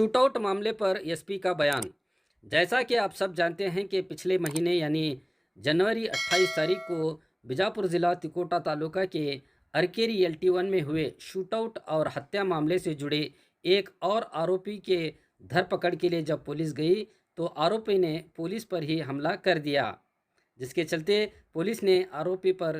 Shootout मामले पर SP का बयान। जैसा कि आप सब जानते हैं कि पिछले महीने यानी जनवरी 28 तारीख को बीजापुर ज़िला तिकोटा तालुका के अरकेरी LT1 में हुए शूटआउट और हत्या मामले से जुड़े एक और आरोपी के धरपकड़ के लिए जब पुलिस गई तो आरोपी ने पुलिस पर ही हमला कर दिया, जिसके चलते पुलिस ने आरोपी पर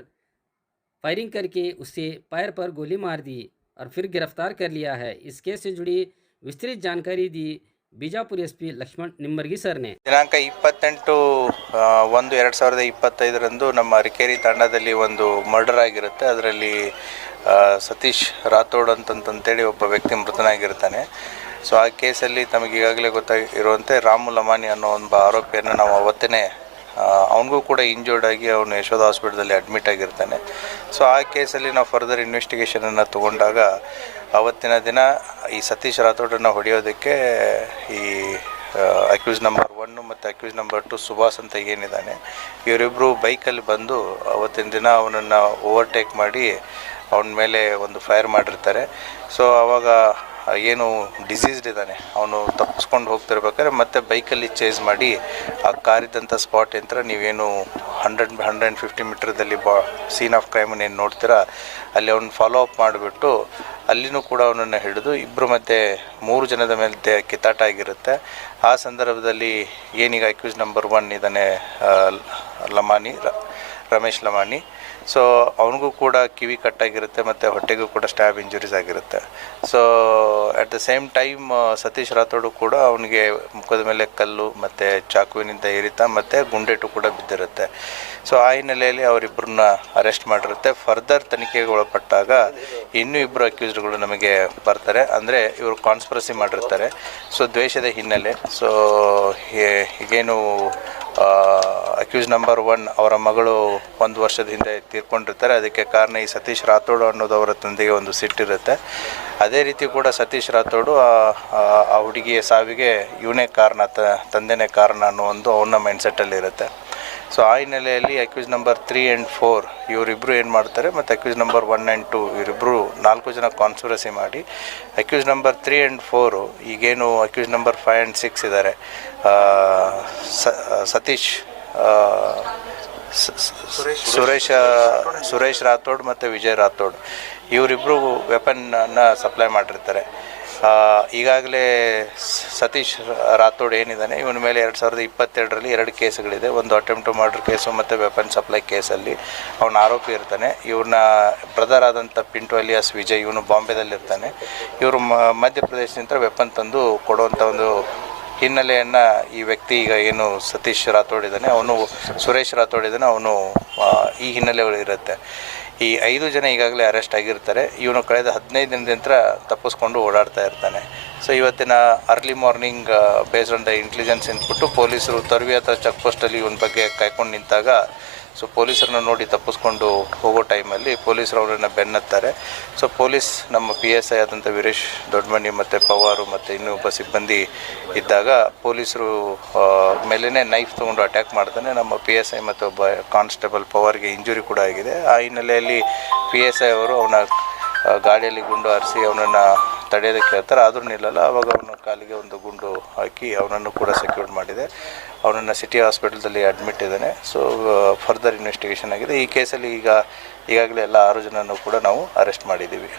फायरिंग करके उससे पैर पर गोली मार दी और फिर गिरफ्तार कर लिया है। इस केस से जुड़ी विस्तृत जानकारी दी बीजापुर एसपी लक्ष्मण निम्बर्गी सर ने। ದಿನಾಂಕ 28/1/2025 ನಮ್ಮ ಅರಕೇರಿ ತಾಂಡದಲ್ಲಿ ಒಂದು ಮರ್ಡರ್ ಆಗಿರುತ್ತೆ. ಅದರಲ್ಲಿ ಸತೀಶ್ ರಾಥೋಡ್ ಅಂತಂತೇಳಿ ಒಬ್ಬ ವ್ಯಕ್ತಿ ಮೃತನಾಗಿರ್ತಾನೆ. ಸೊ ಆ ಕೇಸಲ್ಲಿ ತಮಗೆ ಈಗಾಗಲೇ ಗೊತ್ತಾಗಿರುವಂತೆ ರಾಮು ಲಮಾನಿ ಅನ್ನೋ ಒಬ್ಬ ಆರೋಪಿಯನ್ನು ನಾವು ಅವತ್ತೇ ಅವನಿಗೂ ಕೂಡ ಇಂಜರ್ಡ್ ಆಗಿ ಅವನು ಯಶೋಧ ಹಾಸ್ಪಿಟಲಲ್ಲಿ ಅಡ್ಮಿಟ್ ಆಗಿರ್ತಾನೆ. ಸೊ ಆ ಕೇಸಲ್ಲಿ ನಾವು ಫರ್ದರ್ ಇನ್ವೆಸ್ಟಿಗೇಷನನ್ನು ತಗೊಂಡಾಗ ಅವತ್ತಿನ ದಿನ ಈ ಸತೀಶ್ ರಾಥೋಡನ್ನು ಹೊಡೆಯೋದಕ್ಕೆ ಈ ಅಕ್ಯೂಸ್ ನಂಬರ್ 1 ಮತ್ತು ಅಕ್ಯೂಸ್ ನಂಬರ್ 2 ಸುಭಾಸ್ ಅಂತ ಏನಿದ್ದಾನೆ, ಇವರಿಬ್ಬರು ಬೈಕಲ್ಲಿ ಬಂದು ಅವತ್ತಿನ ದಿನ ಅವನನ್ನು ಓವರ್ಟೇಕ್ ಮಾಡಿ ಅವನ ಮೇಲೆ ಒಂದು ಫೈರ್ ಮಾಡಿರ್ತಾರೆ. ಸೊ ಆವಾಗ ಏನು ಡಿಸೀಸ್ಡ್ ಇದ್ದಾನೆ ಅವನು ತಪ್ಪಿಸ್ಕೊಂಡು ಹೋಗ್ತಿರ್ಬೇಕಾದ್ರೆ ಮತ್ತೆ ಬೈಕಲ್ಲಿ ಚೇಸ್ ಮಾಡಿ ಆ ಕಾರಿದ್ದಂಥ ಸ್ಪಾಟ್ ಯಂತ್ರ ನೀವೇನು 100-150 ಮೀಟ್ರದಲ್ಲಿ ಸೀನ್ ಆಫ್ ಕ್ರೈಮನ್ನು ಏನು ನೋಡ್ತೀರಾ ಅಲ್ಲಿ ಅವ್ನು ಫಾಲೋ ಅಪ್ ಮಾಡಿಬಿಟ್ಟು ಅಲ್ಲಿನೂ ಕೂಡ ಅವನನ್ನು ಹಿಡಿದು ಇಬ್ಬರು ಮತ್ತು 3 ಜನದ ಮೇಲೆ ಕಿತ್ತಾಟ ಆಗಿರುತ್ತೆ. ಆ ಸಂದರ್ಭದಲ್ಲಿ ಏನೀಗ ಅಕ್ಯೂಸ್ ನಂಬರ್ 1 ಇದ್ದಾನೆ ರಮೇಶ್ ಲಮಾನಿ. ಸೊ ಅವನಿಗೂ ಕೂಡ ಕಿವಿ ಕಟ್ಟಾಗಿರುತ್ತೆ ಮತ್ತು ಹೊಟ್ಟೆಗೂ ಕೂಡ ಸ್ಟ್ಯಾಬ್ ಇಂಜುರೀಸ್ ಆಗಿರುತ್ತೆ. So at the same time Satish Rathod ಕೂಡ ಅವನಿಗೆ ಮುಖದ ಮೇಲೆ ಕಲ್ಲು ಮತ್ತು ಚಾಕುವಿನಿಂದ ಇರಿತ ಮತ್ತು ಗುಂಡೇಟು ಕೂಡ ಬಿದ್ದಿರುತ್ತೆ. ಸೊ ಆ ಹಿನ್ನೆಲೆಯಲ್ಲಿ ಅವರಿಬ್ಬರನ್ನ ಅರೆಸ್ಟ್ ಮಾಡಿರುತ್ತೆ. ಫರ್ದರ್ ತನಿಖೆಗೆ ಒಳಪಟ್ಟಾಗ ಇನ್ನೂ ಇಬ್ಬರು ಅಕ್ಯೂಸ್ಡ್ಗಳು ನಮಗೆ ಬರ್ತಾರೆ. ಅಂದರೆ ಇವರು ಕಾನ್ಸ್ಪಿರಸಿ ಮಾಡಿರ್ತಾರೆ. ಸೊ ದ್ವೇಷದ ಹಿನ್ನೆಲೆ. ಸೊ ಈಗೇನು ಅಕ್ಯೂಸ್ ನಂಬರ್ 1 ಅವರ ಮಗಳು 1 ವರ್ಷದ ಹಿಂದೆ ತೀರ್ಕೊಂಡಿರ್ತಾರೆ. ಅದಕ್ಕೆ ಕಾರಣ ಈ ಸತೀಶ್ ರಾಥೋಡ್ ಅನ್ನೋದು ಅವರ ತಂದೆಗೆ ಒಂದು ಸಿಟ್ಟಿರುತ್ತೆ. ಅದೇ ರೀತಿ ಕೂಡ ಸತೀಶ್ ರಾಥೋಡು ಆ ಹುಡುಗಿಯ ಸಾವಿಗೆ ಇವನೇ ಕಾರಣ, ತಂದೆನೇ ಕಾರಣ ಅನ್ನೋ ಒಂದು ಅವನ ಮೈಂಡ್ಸೆಟ್ಟಲ್ಲಿ ಇರುತ್ತೆ. ಸೊ ಆ ಹಿನ್ನೆಲೆಯಲ್ಲಿ ಅಕ್ಯೂಸ್ ನಂಬರ್ 3 and 4 ಇವರಿಬ್ಬರು ಏನು ಮಾಡ್ತಾರೆ ಮತ್ತು ಅಕ್ಯೂಸ್ ನಂಬರ್ 1 and 2 ಇವರಿಬ್ಬರು 4 ಜನ ಕಾನ್ಸ್ಪಿರಸಿ ಮಾಡಿ ಅಕ್ಯೂಸ್ ನಂಬರ್ 3 and 4 ಈಗೇನು ಅಕ್ಯೂಸ್ ನಂಬರ್ 5 and 6 ಇದ್ದಾರೆ ಸತೀಶ್ ಸುರೇಶ್ ರಾಥೋಡ್ ಮತ್ತು ವಿಜಯ್ ರಾಥೋಡ್ ಇವರಿಬ್ಬರು ವೆಪನ್ನ ಸಪ್ಲೈ ಮಾಡಿರ್ತಾರೆ. ಈಗಾಗಲೇ ಸತೀಶ್ ರಾಥೋಡ್ ಏನಿದ್ದಾನೆ ಇವನ ಮೇಲೆ 2022ರಲ್ಲಿ 2 ಕೇಸ್ಗಳಿದೆ. ಒಂದು ಅಟೆಂಪ್ಟ್ ಟು ಮರ್ಡರ್ ಕೇಸು ಮತ್ತು ವೆಪನ್ ಸಪ್ಲೈ ಕೇಸಲ್ಲಿ ಅವನ ಆರೋಪಿ ಇರ್ತಾನೆ. ಇವ್ರನ್ನ ಬ್ರದರ್ ಆದಂಥ ಪಿಂಟು ಅಲಿಯಾಸ್ ವಿಜಯ್ ಇವನು ಬಾಂಬೆದಲ್ಲಿರ್ತಾನೆ. ಇವರು ಮಧ್ಯಪ್ರದೇಶದಿಂದ ವೆಪನ್ ತಂದು ಕೊಡುವಂಥ ಒಂದು ಹಿನ್ನೆಲೆಯನ್ನು ಈ ವ್ಯಕ್ತಿ ಈಗ ಏನು ಸತೀಶ್ ರಾಥೋಡ್ ಇದ್ದಾನೆ ಅವನು ಸುರೇಶ್ ರಾಥೋಡ್ ಇದ್ದಾನೆ ಅವನು ಈ ಹಿನ್ನೆಲೆಗಳು ಇರುತ್ತೆ. ಈ 5 ಜನ ಈಗಾಗಲೇ ಅರೆಸ್ಟ್ ಆಗಿರ್ತಾರೆ. ಇವನು ಕಳೆದ 15 ದಿನದಿಂದ ತಪ್ಪಿಸ್ಕೊಂಡು ಓಡಾಡ್ತಾ ಇರ್ತಾನೆ. ಸೊ ಇವತ್ತಿನ early morning based on the intelligence input ಪೊಲೀಸರು ತರ್ವಿ ಹತ್ರ ಚೆಕ್ ಪೋಸ್ಟಲ್ಲಿ ಇವನ ಬಗ್ಗೆ ಕಾಯ್ಕೊಂಡು ನಿಂತಾಗ ಸೊ ಪೊಲೀಸರನ್ನ ನೋಡಿ ತಪ್ಪಿಸ್ಕೊಂಡು ಹೋಗೋ ಟೈಮಲ್ಲಿ ಪೊಲೀಸರು ಅವರನ್ನು ಬೆನ್ನತ್ತಾರೆ. ಸೊ ಪೊಲೀಸ್ ನಮ್ಮ PSI ಆದಂಥ ವೀರೇಶ್ ದೊಡ್ಡಮನಿ ಮತ್ತು ಪವಾರು ಮತ್ತು ಇನ್ನೊಬ್ಬ ಸಿಬ್ಬಂದಿ ಇದ್ದಾಗ ಪೊಲೀಸರು ಮೇಲೇ ನೈಫ್ ತೊಗೊಂಡು ಅಟ್ಯಾಕ್ ಮಾಡ್ತಾನೆ. ನಮ್ಮ PSI ಮತ್ತು ಒಬ್ಬ ಕಾನ್ಸ್ಟೇಬಲ್ ಪವರ್ಗೆ ಇಂಜುರಿ ಕೂಡ ಆಗಿದೆ. ಆ ಹಿನ್ನೆಲೆಯಲ್ಲಿ PSI ಅವರು ಅವನ ಗಾಡಿಯಲ್ಲಿ ಗುಂಡು ಹಾರಿಸಿ ಅವನನ್ನು ತಡೆಯೋದಕ್ಕೆ ಹೇಳ್ತಾರೆ. ಆದರೂ ನಿಲ್ಲಲ್ಲ. ಆವಾಗ ಅವನ ಕಾಲಿಗೆ ಒಂದು ಗುಂಡು ಹಾಕಿ ಅವನನ್ನು ಕೂಡ ಸೆಕ್ಯೂರ್ ಮಾಡಿದೆ. ಅವನನ್ನು ಸಿಟಿ ಹಾಸ್ಪಿಟಲ್ದಲ್ಲಿ ಅಡ್ಮಿಟ್ ಇದ್ದಾನೆ. ಸೊ ಫರ್ದರ್ ಇನ್ವೆಸ್ಟಿಗೇಷನ್ ಆಗಿದೆ. ಈ ಕೇಸಲ್ಲಿ ಈಗಾಗಲೇ ಎಲ್ಲ 6 ಜನನೂ ಕೂಡ ನಾವು ಅರೆಸ್ಟ್ ಮಾಡಿದ್ದೀವಿ.